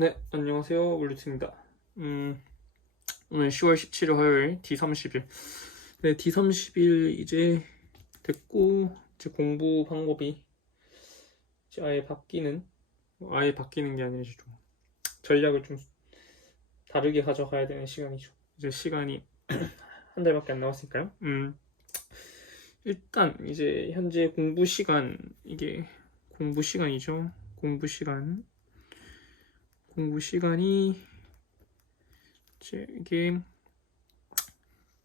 네, 안녕하세요. 울루트입니다. 음, 오늘 10월 17일 화요일 D30일. 네, D30일 이제 됐고, 이제 공부 방법이 이제 아예 바뀌는, 아예 바뀌는 게 아니라 좀 전략을 좀 다르게 가져가야 되는 시간이죠. 이제 시간이 한 달밖에 안 남았으니까요. 음, 일단 이제 현재 공부 시간, 이게 공부 시간이죠. 공부 시간. 공부 시간이 이게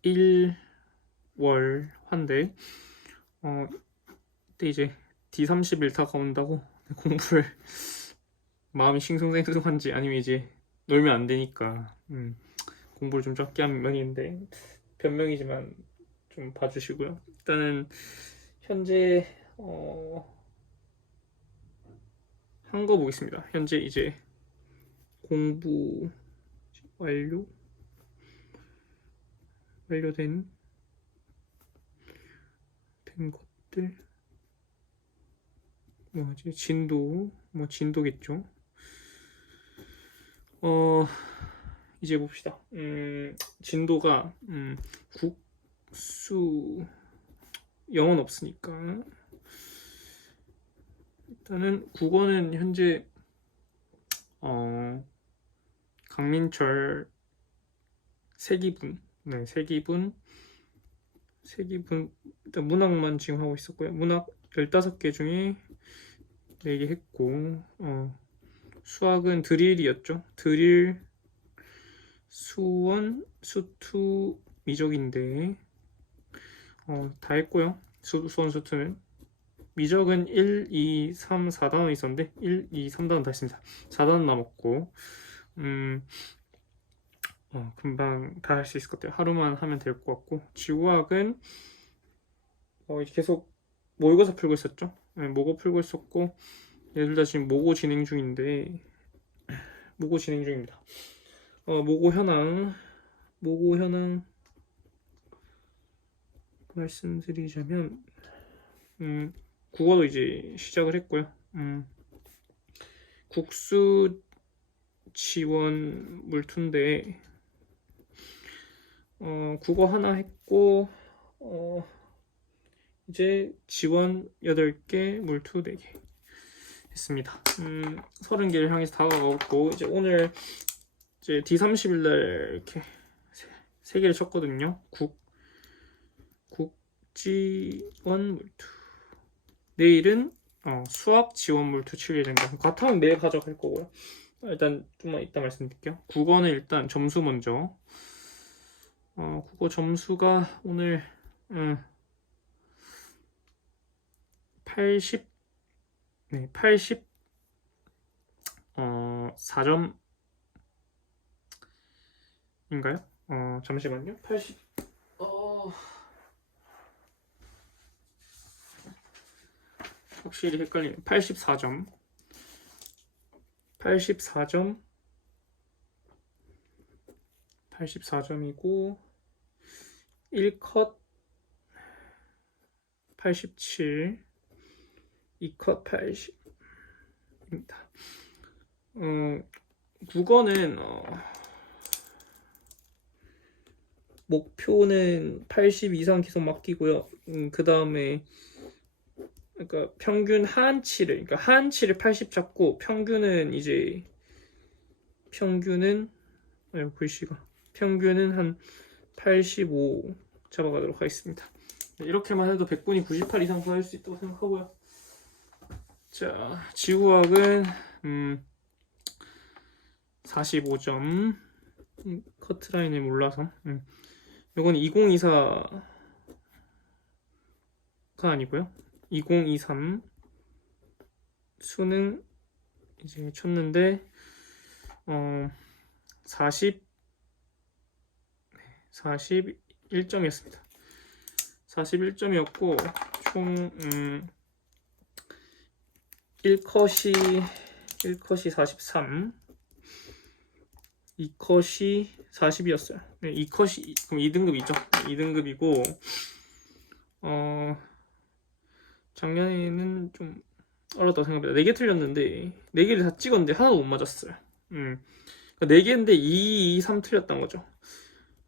1월 환대 어 그때 이제 D30일 다가온다고 공부를 마음이 싱숭생숭한지 아니면 이제 놀면 안 되니까 음, 공부를 좀 적게 한 면인데 변명이지만 좀 봐주시고요. 일단은 현재 어, 한 거 보겠습니다. 현재 이제 공부 완료? 완료된? 된 것들? 뭐지? 진도? 뭐 진도겠죠? 어 이제 봅시다. 음 진도가 음 국수 영어는 없으니까. 일단은 국어는 현재 어 강민철 세기분. 네 세기분. 세기분. 일단 문학만 지금 하고 있었고요. 문학 15개 중에 4개 했고 어 수학은 드릴이었죠. 드릴 수원 수투 미적인데 어 다 했고요. 수, 수원 수투는 미적은 1, 2, 3, 4단원 있었는데 1, 2, 3단원 다 했습니다. 4단원 남았고 음, 어, 금방 다 할 수 있을 것 같아요. 하루만 하면 될 것 같고 지구학은 어, 계속 모의고사 풀고 있었죠. 네, 모고 풀고 있었고 얘들 다 지금 모고 진행 중인데 모고 진행 중입니다. 어, 모고 현황 모고 현황 말씀드리자면 음, 국어도 이제 시작을 했고요. 음, 국수 지원 물투인데 어, 국어 하나 했고 어, 이제 지원 8개 물투 4개 했습니다. 음, 30개를 향해서 다가가고 이제 오늘 이제 D30일 날 이렇게 세, 세 개를 쳤거든요. 국 국지원 물투 내일은 어, 수학 지원 물투 칠 예정입니다. 같으면 매일 가져갈 거고요. 일단 좀만 이따 말씀드릴게요. 국어는 일단 점수 먼저. 어, 국어 점수가 오늘 음, 80 네, 80 어, 4점 인가요? 어, 잠시만요. 80 어... 확실히 헷갈리네. 84점. 84점 84점이고 1컷 87 2컷 80입니다. 어, 국어는 어, 목표는 80 이상 계속 맡기고요. 음, 그 다음에 그러니까 평균 하한치를 그러니까 하한치를 80 잡고 평균은 이제 평균은 아유 글씨가 평균은 한 85 잡아가도록 하겠습니다. 네, 이렇게만 해도 100분이 98 이상 받을 수 있다고 생각하고요. 자 지구학은 음 45점 음, 커트라인을 몰라서 음. 이건 2024가 아니고요. 2023 수능 이제 쳤는데 어 40, 41점이었습니다. 41점이었고 총 음, 1컷이 1컷이 43 2컷이 40이었어요. 네, 2컷이 그럼 2등급이죠. 2등급이고 어 작년에는 좀 어렵다고 생각합니다. 4개 틀렸는데 4개를 다 찍었는데 하나도 못 맞았어요. 음. 그러니까 4개인데 2, 2, 3 틀렸던 거죠.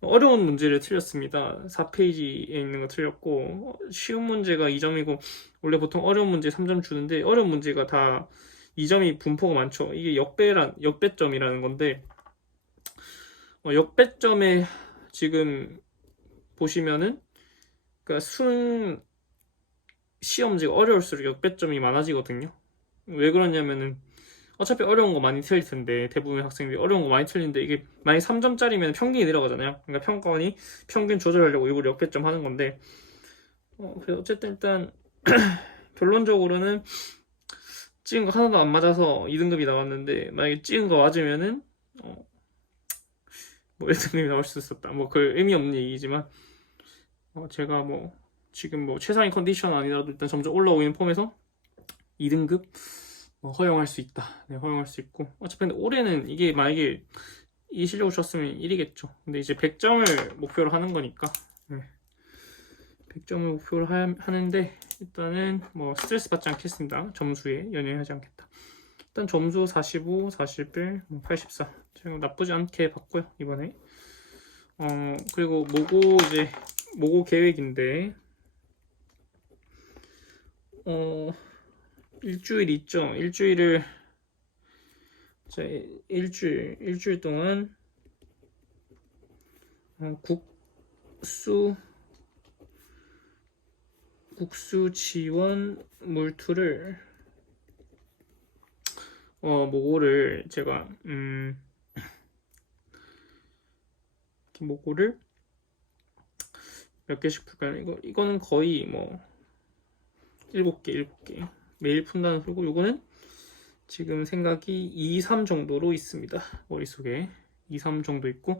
어려운 문제를 틀렸습니다. 4페이지에 있는 거 틀렸고, 어, 쉬운 문제가 2점이고, 원래 보통 어려운 문제 3점 주는데, 어려운 문제가 다 2점이 분포가 많죠. 이게 역배란, 역배점이라는 건데, 어, 역배점에 지금 보시면은, 그러니까 순 시험지가 어려울수록 역배점이 많아지거든요. 왜 그러냐면은, 어차피 어려운 거 많이 틀릴 텐데 대부분의 학생들이 어려운 거 많이 틀리는데 이게 만약 3점짜리면 평균이 내려가잖아요. 그러니까 평가원이 평균 조절하려고 일부러 역배점 하는 건데 어, 그래서 어쨌든 일단 결론적으로는 찍은 거 하나도 안 맞아서 2등급이 나왔는데 만약에 찍은 거 맞으면은 어, 뭐 1등급이 나올 수 있었다. 뭐 그 의미 없는 얘기지만 어, 제가 뭐 지금 뭐 최상위 컨디션 아니라도 일단 점점 올라오고 있는 폼에서 2등급 뭐 허용할 수 있다. 네, 허용할 수 있고. 어차피 근데 올해는 이게 만약에 이 실력을 줬으면 1이겠죠. 근데 이제 100점을 목표로 하는 거니까. 네. 100점을 목표로 하, 하는데 일단은 뭐 스트레스 받지 않겠습니다. 점수에 연연하지 않겠다. 일단 점수 45, 41, 뭐 84. 제가 나쁘지 않게 봤고요. 이번에. 어, 그리고 모고 이제 모고 계획인데 어, 일주일 있죠. 일주일을 자, 일주일 일주일 동안 어, 국수 국수 지원 물투를 어 모고를 제가 음 모고를 몇 개씩 풀까요? 이거 이거는 거의 뭐 일곱 개 일곱 개 매일 푼다는 소리고 요거는 지금 생각이 2, 3 정도로 있습니다. 머릿속에 2, 3 정도 있고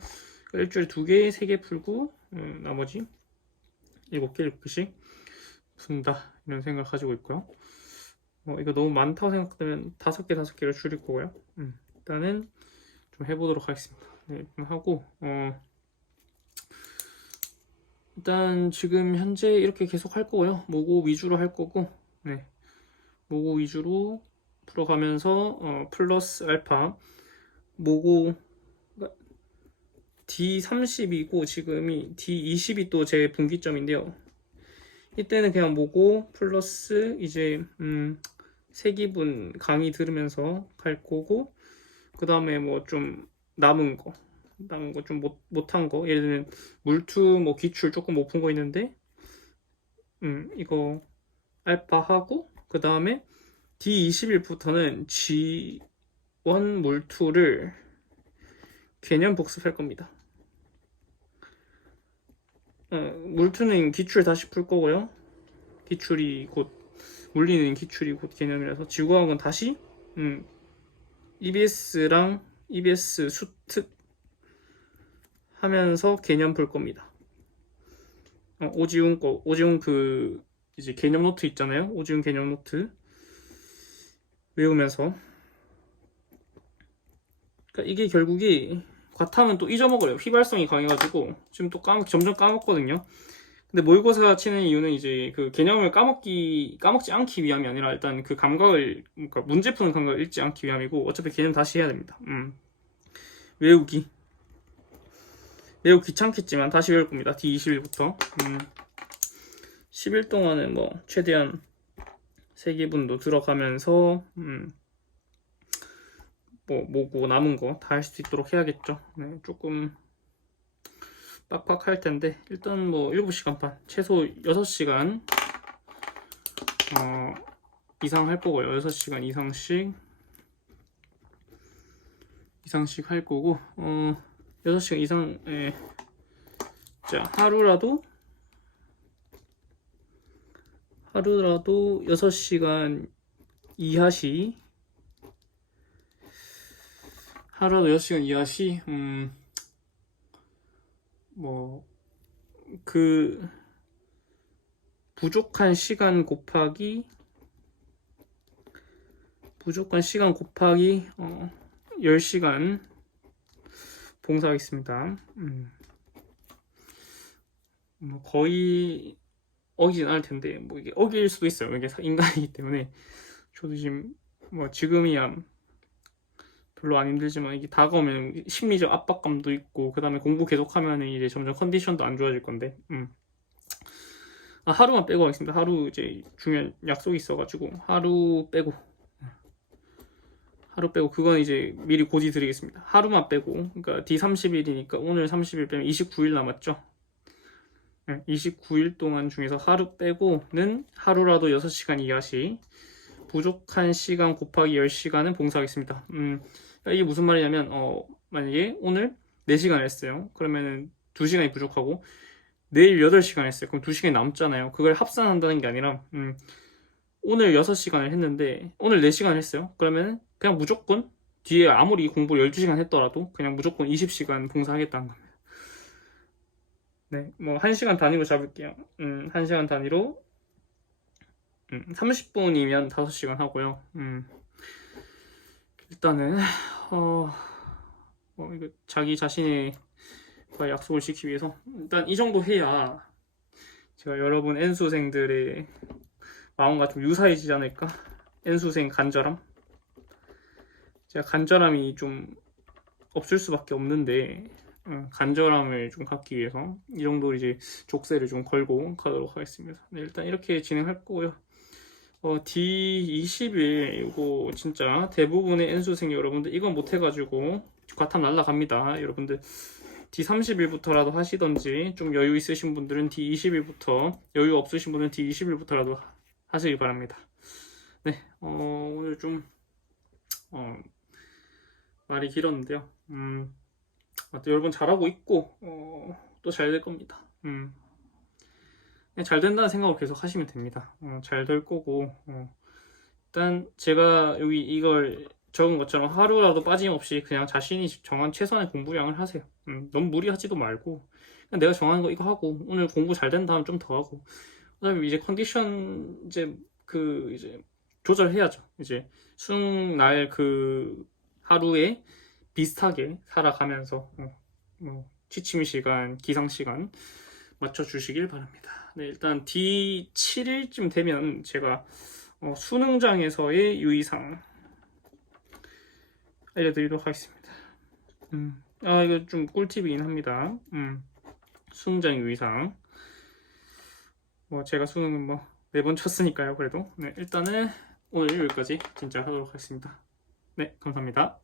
일주일에 두 개, 세개 풀고 음, 나머지 7개, 7개씩 푼다 이런 생각 가지고 있고요. 어, 이거 너무 많다고 생각되면 다섯 개, 다섯 개를 줄일 거고요. 음, 일단은 좀 해보도록 하겠습니다. 네, 좀 하고 어, 일단 지금 현재 이렇게 계속 할 거고요. 모고 위주로 할 거고 네. 모고 위주로 풀어가면서 어, 플러스 알파 모고 D30이고 지금이 D20이 또 제 분기점인데요. 이때는 그냥 모고 플러스 이제 음, 세기분 강의 들으면서 갈 거고 그 다음에 뭐 좀 남은 거 남은 거좀못 못한 거 예를 들면 물투 뭐 기출 조금 못 푼 거 있는데 음 이거 알파 하고 그 다음에 D20일부터는 G1 물투를 개념 복습할 겁니다. 어, 물투는 기출 다시 풀 거고요. 기출이 곧 물리는 기출이 곧 개념이라서 지구과학은 다시 음, EBS랑 EBS 수특 하면서 개념 풀 겁니다. 어, 오지훈 거 오지훈 그 이제 개념 노트 있잖아요. 오지훈 개념 노트 외우면서 그러니까 이게 결국이 과탐은 또 잊어먹어요. 휘발성이 강해가지고 지금 또 까먹 점점 까먹거든요. 근데 모의고사 치는 이유는 이제 그 개념을 까먹기 까먹지 않기 위함이 아니라 일단 그 감각을 그러니까 문제 푸는 감각을 잃지 않기 위함이고 어차피 개념 다시 해야 됩니다. 음. 외우기 매우 귀찮겠지만 다시 외울 겁니다. D20일부터 음. 10일 동안은 뭐 최대한 세기분도 들어가면서 음, 뭐 뭐고 남은 거 다 할 수 있도록 해야겠죠. 네, 조금 빡빡할 텐데 일단 뭐 7시간 반 최소 6시간 어, 이상 할 거고요. 6시간 이상씩 이상씩 할 거고 어, 6시간 이상 예. 자 하루라도 하루라도 6시간 이하시 하루라도 6시간 이하시 음, 뭐, 그, 부족한 시간 곱하기, 부족한 시간 곱하기, 어, 10시간 봉사하겠습니다. 음. 뭐 거의 어기진 않을 텐데, 뭐 이게 어길 수도 있어요. 이게 인간이기 때문에. 저도 지금, 뭐 지금이야 별로 안 힘들지만 이게 다가오면 심리적 압박감도 있고 그 다음에 공부 계속하면 이제 점점 컨디션도 안 좋아질 건데 음. 아, 하루만 빼고 하겠습니다. 하루 이제 중요한 약속이 있어가지고 하루 빼고 하루 빼고 그건 이제 미리 고지 드리겠습니다. 하루만 빼고 그러니까 D 30일이니까 오늘 30일 빼면 29일 남았죠. 29일 동안 중에서 하루 빼고는 하루라도 6시간 이하시 부족한 시간 곱하기 10시간은 봉사하겠습니다. 음, 그러니까 이게 무슨 말이냐면 어, 만약에 오늘 4시간 했어요. 그러면은 2시간이 부족하고 내일 8시간 했어요. 그럼 2시간이 남잖아요. 그걸 합산한다는 게 아니라 음, 오늘 6시간을 했는데 오늘 4시간 했어요. 그러면 그냥 무조건 뒤에 아무리 공부를 12시간 했더라도 그냥 무조건 20시간 봉사하겠다는 겁니다. 네, 뭐 1시간 단위로 잡을게요. 음, 1시간 단위로 음, 30분이면 5시간 하고요. 음, 일단은 어, 어, 이거 자기 자신의 약속을 지키기 위해서 일단 이 정도 해야 제가 여러분 N수생들의 마음과 좀 유사해지지 않을까? N수생 간절함? 제가 간절함이 좀 없을 수밖에 없는데 어, 간절함을 좀 갖기 위해서 이 정도 이제 족쇄를 좀 걸고 가도록 하겠습니다. 네, 일단 이렇게 진행할 거고요. 어, D20일 이거 진짜 대부분의 N수생 여러분들 이건 못 해가지고 과탐 날라갑니다. 여러분들 D30일부터라도 하시던지 좀 여유 있으신 분들은 D20일부터 여유 없으신 분은 D20일부터라도 하시기 바랍니다. 네, 어, 오늘 좀 어, 말이 길었는데요. 음, 아무튼 여러분 잘하고 있고 어, 또 잘 될 겁니다. 음, 잘 된다는 생각을 계속 하시면 됩니다. 어, 잘될 거고 어, 일단 제가 여기 이걸 적은 것처럼 하루라도 빠짐없이 그냥 자신이 정한 최선의 공부량을 하세요. 음, 너무 무리하지도 말고 내가 정한 거 이거 하고 오늘 공부 잘 된다 하면 좀더 하고 그다음에 이제 컨디션 이제 그 이제 조절해야죠. 이제 수능 날 그 하루에 비슷하게 살아가면서 어, 뭐 취침 시간, 기상 시간 맞춰 주시길 바랍니다. 네, 일단 D7일쯤 되면 제가 어, 수능장에서의 유의사항 알려드리도록 하겠습니다. 음, 아 이거 좀 꿀팁이긴 합니다. 음, 수능장 유의사항. 뭐 제가 수능은 뭐네번 쳤으니까요. 그래도 네, 일단은 오늘 여기까지 진짜 하도록 하겠습니다. 네, 감사합니다.